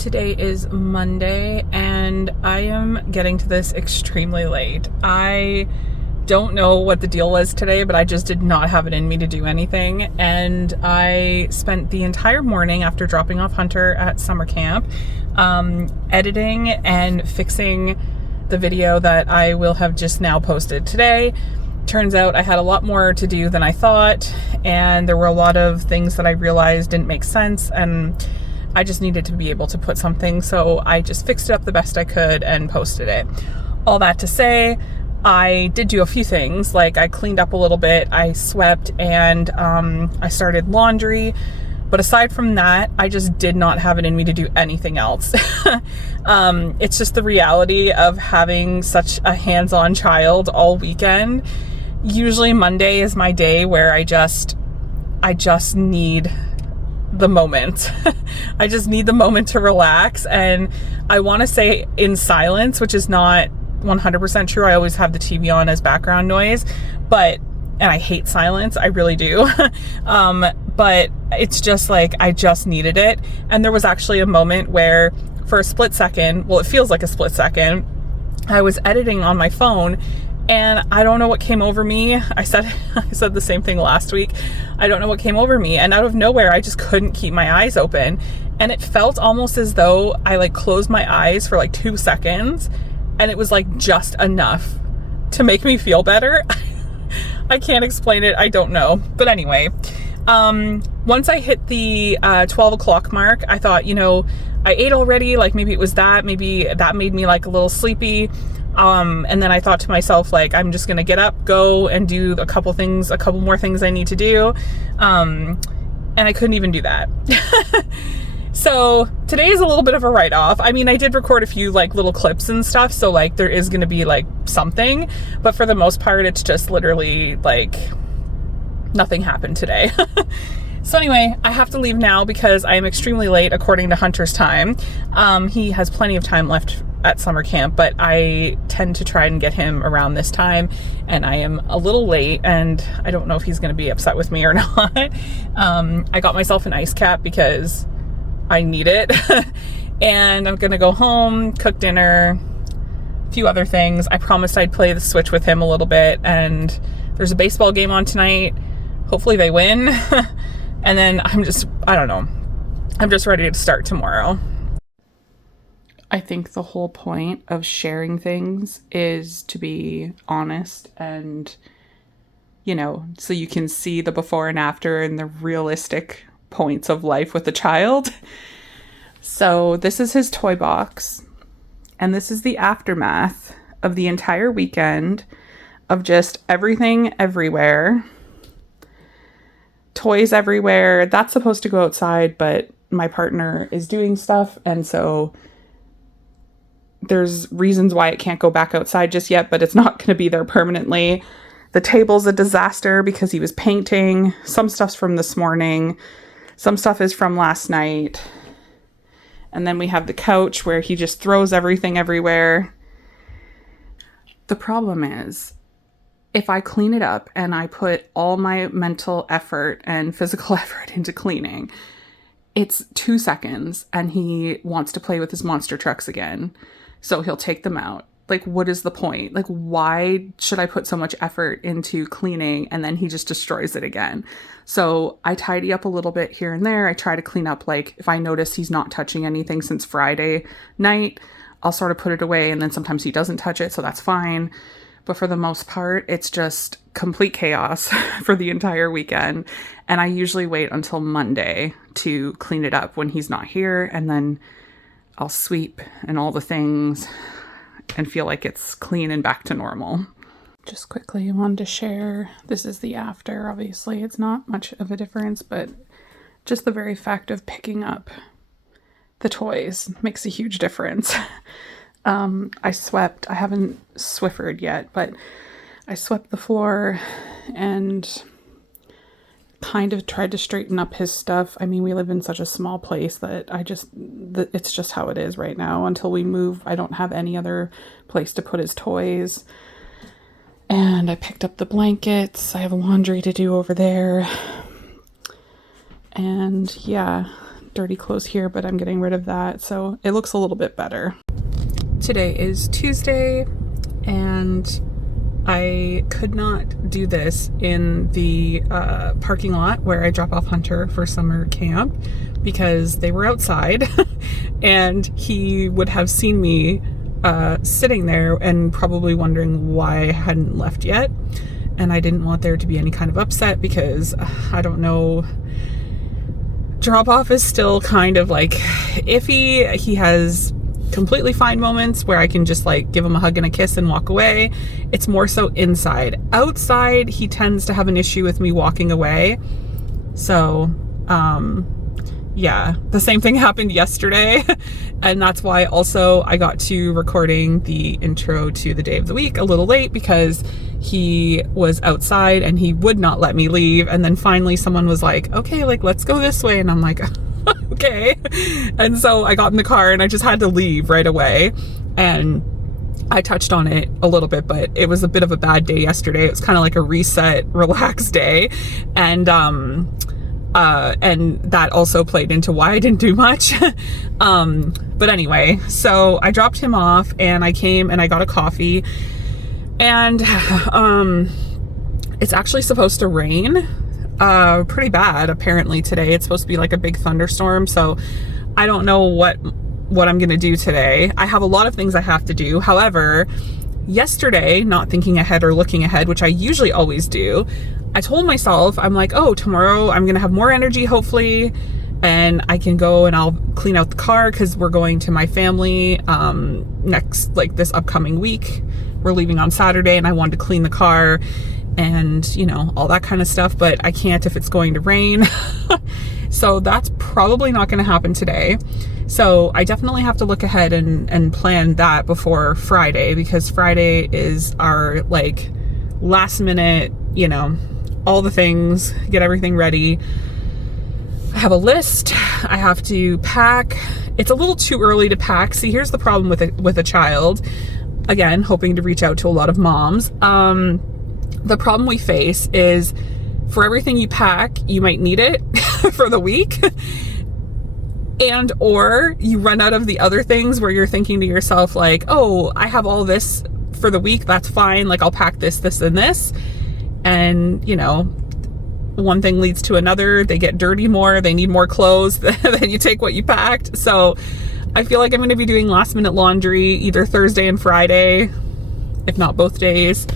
Today is Monday and I am getting to this extremely late. I don't know what the deal was today, but I just did not have it in me to do anything. And I spent the entire morning after dropping off Hunter at summer camp, editing and fixing the video that I will have just now posted today. Turns out I had a lot more to do than I thought, and there were a lot of things that I realized didn't make sense, and I just needed to be able to put something, so I just fixed it up the best I could and posted it. All that to say, I did do a few things, like I cleaned up a little bit, I swept, and I started laundry. But aside from that, I just did not have it in me to do anything else. It's just the reality of having such a hands-on child all weekend. Usually Monday is my day where I just need the moment. I just need the moment to relax, and I want to say in silence, which is not 100% true. I always have the TV on as background noise, and I hate silence. I really do. But it's just like, I just needed it. And there was actually a moment where for a split second, well, it feels like a split second, I was editing on my phone and I don't know what came over me. I said the same thing last week. I don't know what came over me. And out of nowhere, I just couldn't keep my eyes open. And it felt almost as though I like closed my eyes for like 2 seconds. And it was like just enough to make me feel better. I can't explain it. I don't know. But anyway, once I hit the 12 o'clock mark, I thought, I ate already. Like maybe it was that. Maybe that made me like a little sleepy. And then I thought to myself, like, I'm just going to get up, go and do a couple more things I need to do. And I couldn't even do that. So today is a little bit of a write-off. I mean, I did record a few like little clips and stuff. So like there is going to be like something, but for the most part, it's just literally like nothing happened today. So anyway, I have to leave now because I am extremely late according to Hunter's time. He has plenty of time left at summer camp, but I tend to try and get him around this time, and I am a little late, and I don't know if he's going to be upset with me or not. I got myself an ice cap because I need it. And I'm going to go home, cook dinner, a few other things. I promised I'd play the Switch with him a little bit, and there's a baseball game on tonight. Hopefully they win. And then I don't know. I'm just ready to start tomorrow. I think the whole point of sharing things is to be honest and, so you can see the before and after and the realistic points of life with a child. So this is his toy box, and this is the aftermath of the entire weekend of just everything everywhere. Toys everywhere. That's supposed to go outside, but my partner is doing stuff, and so there's reasons why it can't go back outside just yet, but it's not going to be there permanently. The table's a disaster because he was painting. Some stuff's from this morning. Some stuff is from last night. And then we have the couch where he just throws everything everywhere. The problem is, if I clean it up and I put all my mental effort and physical effort into cleaning, it's 2 seconds and he wants to play with his monster trucks again. So he'll take them out. Like, what is the point? Like, why should I put so much effort into cleaning and then he just destroys it again? So I tidy up a little bit here and there. I try to clean up, like, if I notice he's not touching anything since Friday night, I'll sort of put it away, and then sometimes he doesn't touch it, so that's fine. But for the most part, it's just complete chaos for the entire weekend. And I usually wait until Monday to clean it up when he's not here, and then I'll sweep and all the things and feel like it's clean and back to normal. Just quickly, I wanted to share, this is the after. Obviously, it's not much of a difference, but just the very fact of picking up the toys makes a huge difference. I swept. I haven't Swiffered yet, but I swept the floor and kind of tried to straighten up his stuff. I mean, we live in such a small place that it's just how it is right now. Until we move, I don't have any other place to put his toys. And I picked up the blankets. I have laundry to do over there. And yeah, dirty clothes here, but I'm getting rid of that, so it looks a little bit better. Today is Tuesday, and I could not do this in the parking lot where I drop off Hunter for summer camp because they were outside and he would have seen me sitting there and probably wondering why I hadn't left yet. And I didn't want there to be any kind of upset because I don't know, drop off is still kind of like iffy. He has completely fine moments where I can just like give him a hug and a kiss and walk away. It's more so inside. Outside, he tends to have an issue with me walking away. So, yeah, the same thing happened yesterday. And that's why also I got to recording the intro to the day of the week a little late because he was outside and he would not let me leave. And then finally someone was like, okay, like, let's go this way. And I'm like, okay. And so I got in the car and I just had to leave right away. And I touched on it a little bit, but it was a bit of a bad day yesterday. It was kind of like a reset, relaxed day. And that also played into why I didn't do much. But anyway, so I dropped him off and I came and I got a coffee, and it's actually supposed to rain pretty bad apparently today. It's supposed to be like a big thunderstorm, so I don't know what I'm gonna do today. I have a lot of things I have to do. However, yesterday, not thinking ahead or looking ahead, which I usually always do, I told myself, I'm like, oh, tomorrow I'm gonna have more energy hopefully, and I can go and I'll clean out the car because we're going to my family next, like this upcoming week. We're leaving on Saturday and I wanted to clean the car and, you know, all that kind of stuff, but I can't if it's going to rain. So that's probably not going to happen today. So I definitely have to look ahead and plan that before Friday, because Friday is our like last minute, you know, all the things, get everything ready. I have a list. I have to pack. It's a little too early to pack. See, here's the problem with a child. Again, hoping to reach out to a lot of moms. The problem we face is for everything you pack, you might need it for the week. And or you run out of the other things where you're thinking to yourself like, oh, I have all this for the week. That's fine. Like I'll pack this, this, and this. And, you know, one thing leads to another. They get dirty more. They need more clothes. Then you take what you packed. So I feel like I'm going to be doing last minute laundry either Thursday and Friday, if not both days.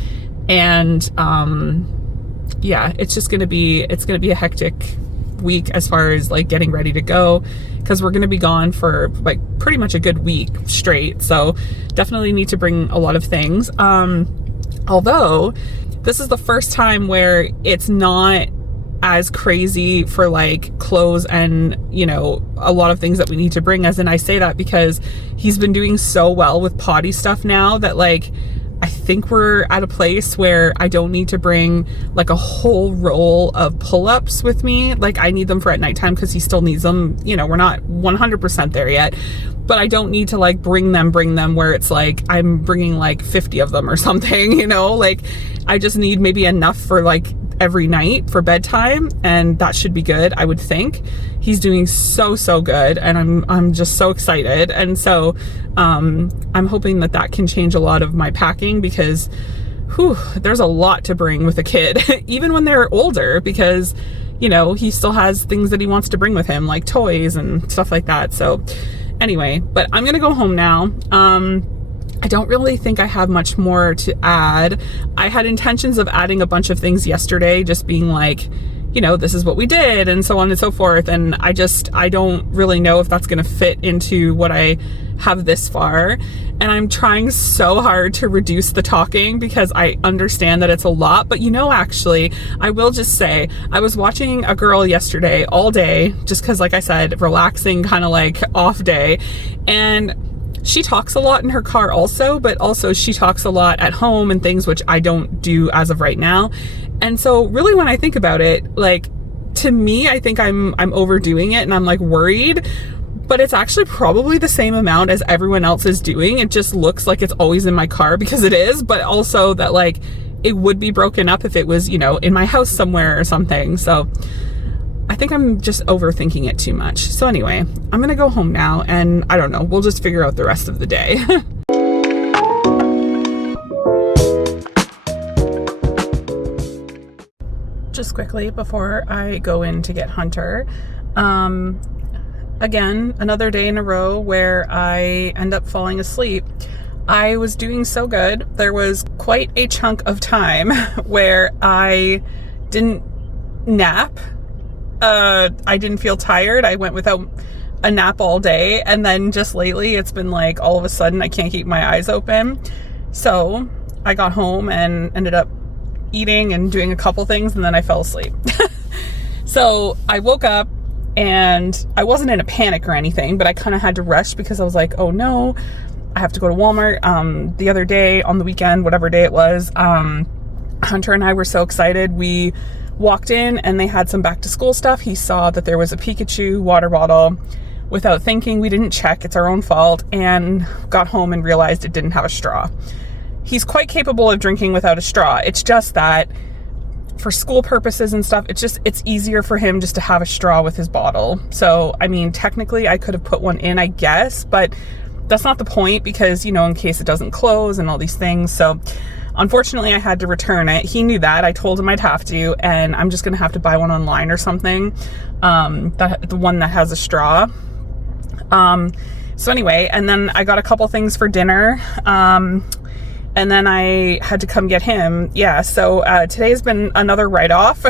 And yeah, it's going to be a hectic week as far as like getting ready to go, because we're going to be gone for like pretty much a good week straight. So definitely need to bring a lot of things. Although this is the first time where it's not as crazy for like clothes and, you know, a lot of things that we need to bring. As in, I say that because he's been doing so well with potty stuff now that like I think we're at a place where I don't need to bring like a whole roll of pull-ups with me. Like I need them for at nighttime because he still needs them. You know, we're not 100% there yet, but I don't need to like bring them where it's like I'm bringing like 50 of them or something, you know, like I just need maybe enough for like every night for bedtime, and that should be good, I would think. He's doing so good, and I'm just so excited. And so I'm hoping that can change a lot of my packing, because there's a lot to bring with a kid even when they're older, because, you know, he still has things that he wants to bring with him, like toys and stuff like that. So anyway, but I'm gonna go home now. I don't really think I have much more to add. I had intentions of adding a bunch of things yesterday, just being like, you know, this is what we did and so on and so forth. And I don't really know if that's going to fit into what I have this far. And I'm trying so hard to reduce the talking because I understand that it's a lot. But you know, actually, I will just say, I was watching a girl yesterday all day, just because, like I said, relaxing, kind of like off day. And she talks a lot in her car also, but also she talks a lot at home and things, which I don't do as of right now. And so really when I think about it, like, to me, I think I'm overdoing it and I'm like worried, but it's actually probably the same amount as everyone else is doing. It just looks like it's always in my car because it is, but also that like it would be broken up if it was, you know, in my house somewhere or something. So I think I'm just overthinking it too much. So anyway, I'm gonna go home now, and I don't know, we'll just figure out the rest of the day. Just quickly before I go in to get Hunter, again, another day in a row where I end up falling asleep. I was doing so good. There was quite a chunk of time where I didn't nap. I didn't feel tired. I went without a nap all day. And then just lately, it's been like all of a sudden I can't keep my eyes open. So I got home and ended up eating and doing a couple things, and then I fell asleep. So I woke up and I wasn't in a panic or anything, but I kind of had to rush because I was like, oh no, I have to go to Walmart. The other day on the weekend, whatever day it was, Hunter and I were so excited. We walked in and they had some back to school stuff. He saw that there was a Pikachu water bottle. Without thinking, we didn't check, it's our own fault, and got home and realized it didn't have a straw. He's quite capable of drinking without a straw. It's just that for school purposes and stuff, it's easier for him just to have a straw with his bottle. So, I mean, technically I could have put one in, I guess, but that's not the point because, you know, in case it doesn't close and all these things. So unfortunately I had to return it. He knew that. I told him I'd have to, and I'm just going to have to buy one online or something. The one that has a straw. So anyway, and then I got a couple things for dinner. And then I had to come get him. Yeah, so today's been another write-off.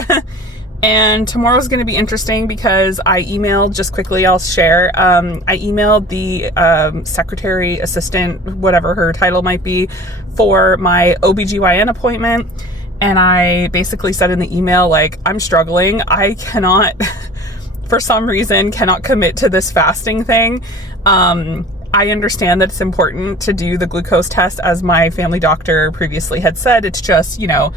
And tomorrow's going to be interesting because I emailed, just quickly I'll share, I emailed the secretary, assistant, whatever her title might be, for my OBGYN appointment. And I basically said in the email, like, I'm struggling. I cannot, for some reason, cannot commit to this fasting thing. I understand that it's important to do the glucose test, as my family doctor previously had said. It's just, you know,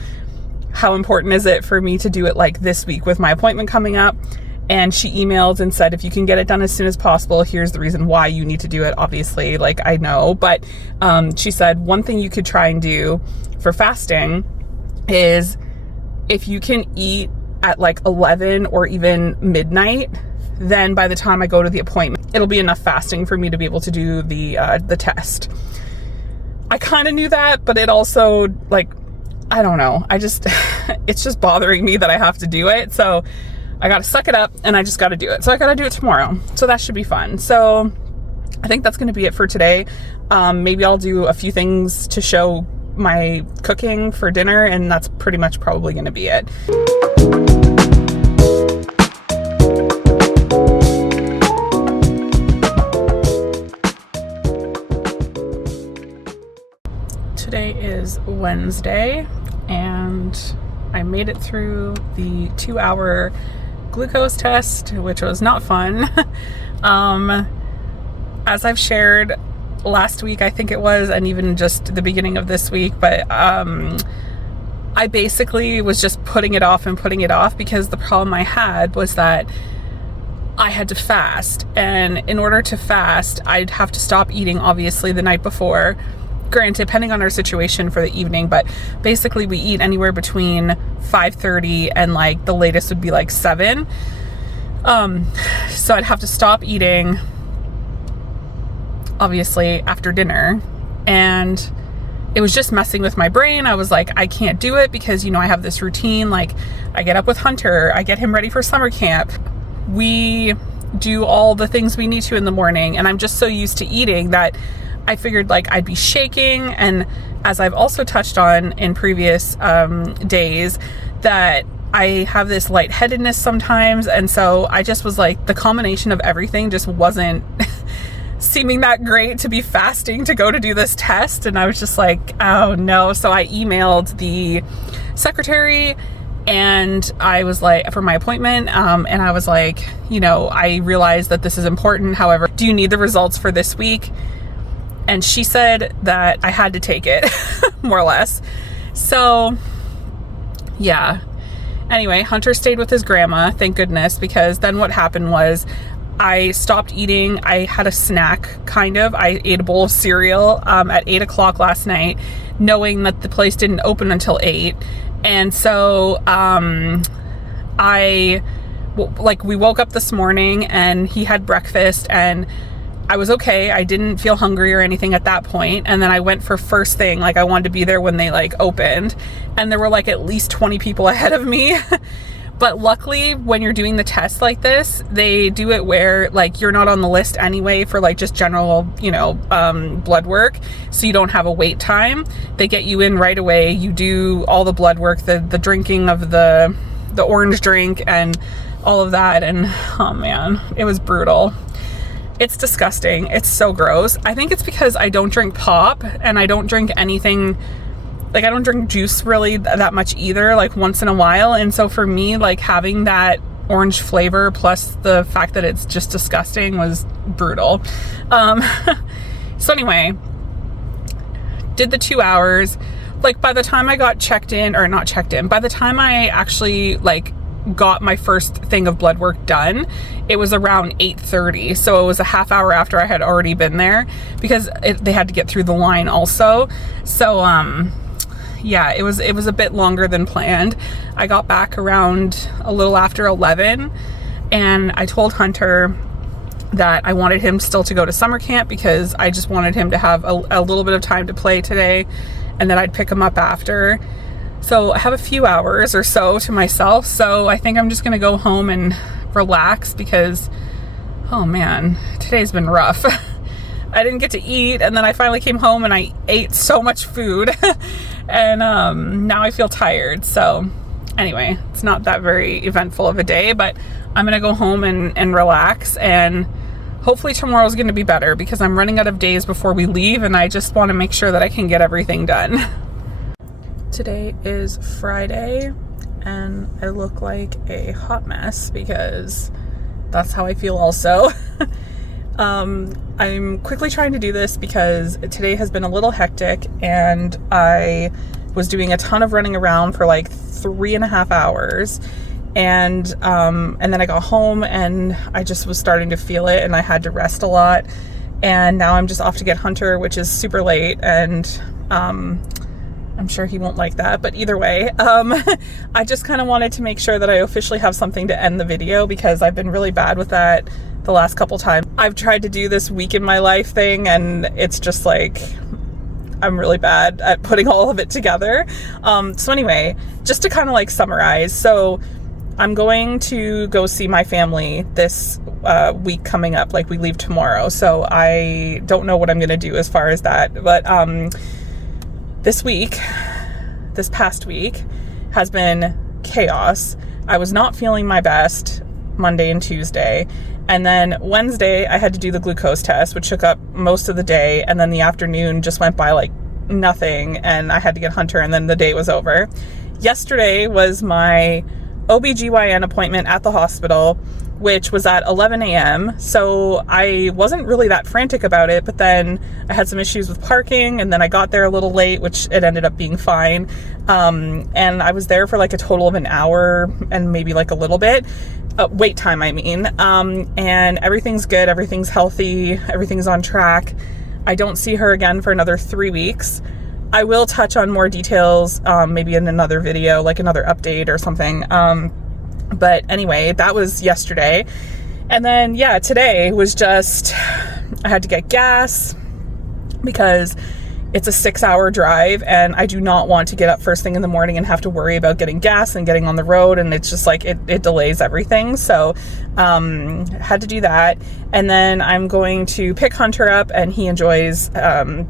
how important is it for me to do it like this week with my appointment coming up? And she emailed and said, if you can get it done as soon as possible, here's the reason why you need to do it. Obviously, like, I know, but she said one thing you could try and do for fasting is if you can eat at like 11 or even midnight, then by the time I go to the appointment, it'll be enough fasting for me to be able to do the test. I kind of knew that, but it also, like, I don't know. It's just bothering me that I have to do it. So I got to suck it up and I just got to do it. So I got to do it tomorrow. So that should be fun. So I think that's going to be it for today. Maybe I'll do a few things to show my cooking for dinner, and that's pretty much probably going to be it. Today is Wednesday, and I made it through the 2-hour glucose test, which was not fun. As I've shared last week, I think it was, and even just the beginning of this week, but I basically was just putting it off because the problem I had was that I had to fast, and in order to fast, I'd have to stop eating, obviously, the night before. Granted, depending on our situation for the evening, but basically we eat anywhere between 5:30 and like the latest would be like 7. So I'd have to stop eating, obviously, after dinner, and it was just messing with my brain. I was like, I can't do it because, you know, I have this routine. Like, I get up with Hunter, I get him ready for summer camp, we do all the things we need to in the morning, and I'm just so used to eating that I figured like I'd be shaking. And as I've also touched on in previous days, that I have this lightheadedness sometimes. And so I just was like, the combination of everything just wasn't seeming that great to be fasting to go to do this test. And I was just like, oh no. So I emailed the secretary and I was like, for my appointment, and I was like, you know, I realized that this is important. However, do you need the results for this week? And she said that I had to take it, more or less. So, yeah. Anyway, Hunter stayed with his grandma, thank goodness, because then what happened was I stopped eating. I had a snack, kind of. I ate a bowl of cereal at 8 o'clock last night, knowing that the place didn't open until 8. And so I like we woke up this morning and he had breakfast and I was okay. I didn't feel hungry or anything at that point. And then I went for first thing, like I wanted to be there when they like opened, and there were like at least 20 people ahead of me. But luckily when you're doing the test like this, they do it where like you're not on the list anyway for like just general, you know, blood work. So you don't have a wait time. They get you in right away. You do all the blood work, the drinking of the orange drink and all of that. And oh man, it was brutal. It's disgusting. It's so gross. I think it's because I don't drink pop and I don't drink anything, like I don't drink juice really that much either, like once in a while. And so for me, like having that orange flavor plus the fact that it's just disgusting was brutal. So anyway, did the 2 hours. Like by the time I got checked in, or not checked in, by the time I actually like got my first thing of blood work done, it was around 8:30. So it was a half hour after I had already been there because they had to get through the line also. So yeah, it was a bit longer than planned. I got back around a little after 11 and I told Hunter that I wanted him still to go to summer camp because I just wanted him to have a little bit of time to play today, and then I'd pick him up after. So I have a few hours or so to myself. So I think I'm just gonna go home and relax because, oh man, today's been rough. I didn't get to eat, and then I finally came home and I ate so much food and now I feel tired. So anyway, it's not that very eventful of a day, but I'm gonna go home and relax, and hopefully tomorrow's gonna be better because I'm running out of days before we leave and I just wanna make sure that I can get everything done. Today is Friday and I look like a hot mess because that's how I feel also. I'm quickly trying to do this because today has been a little hectic and I was doing a ton of running around for like 3.5 hours, and then I got home and I just was starting to feel it and I had to rest a lot, and now I'm just off to get Hunter, which is super late, and I'm sure he won't like that, but either way, I just kind of wanted to make sure that I officially have something to end the video because I've been really bad with that the last couple times. I've tried to do this week in my life thing and it's just like, I'm really bad at putting all of it together. So anyway, just to kind of like summarize. So I'm going to go see my family this week coming up, like we leave tomorrow. So I don't know what I'm going to do as far as that, but this past week has been chaos. I was not feeling my best Monday and Tuesday. And then Wednesday, I had to do the glucose test, which took up most of the day. And then the afternoon just went by like nothing. And I had to get Hunter, and then the day was over. Yesterday was my OBGYN appointment at the hospital, which was at 11 a.m. So I wasn't really that frantic about it, but then I had some issues with parking, and then I got there a little late, which it ended up being fine. And I was there for like a total of an hour and maybe like a little bit. Wait time, I mean. And everything's good, everything's healthy, everything's on track. I don't see her again for another 3 weeks. I will touch on more details, maybe in another video, like another update or something. But anyway, that was yesterday. And then, yeah, today was just, I had to get gas because it's a 6-hour drive and I do not want to get up first thing in the morning and have to worry about getting gas and getting on the road, and it's just like it delays everything. So had to do that. And then I'm going to pick Hunter up, and he enjoys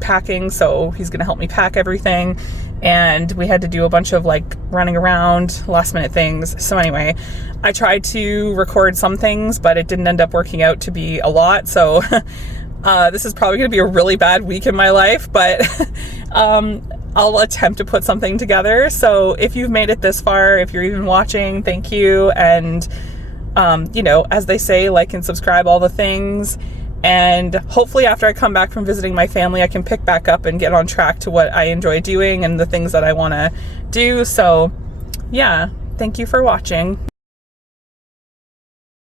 packing, so he's gonna help me pack everything. And we had to do a bunch of like running around, last minute things. So anyway, I tried to record some things, but it didn't end up working out to be a lot. So this is probably going to be a really bad week in my life, but I'll attempt to put something together. So if you've made it this far, if you're even watching, thank you. And, you know, as they say, like and subscribe, all the things. And hopefully after I come back from visiting my family, I can pick back up and get on track to what I enjoy doing and the things that I want to do. So yeah, thank you for watching.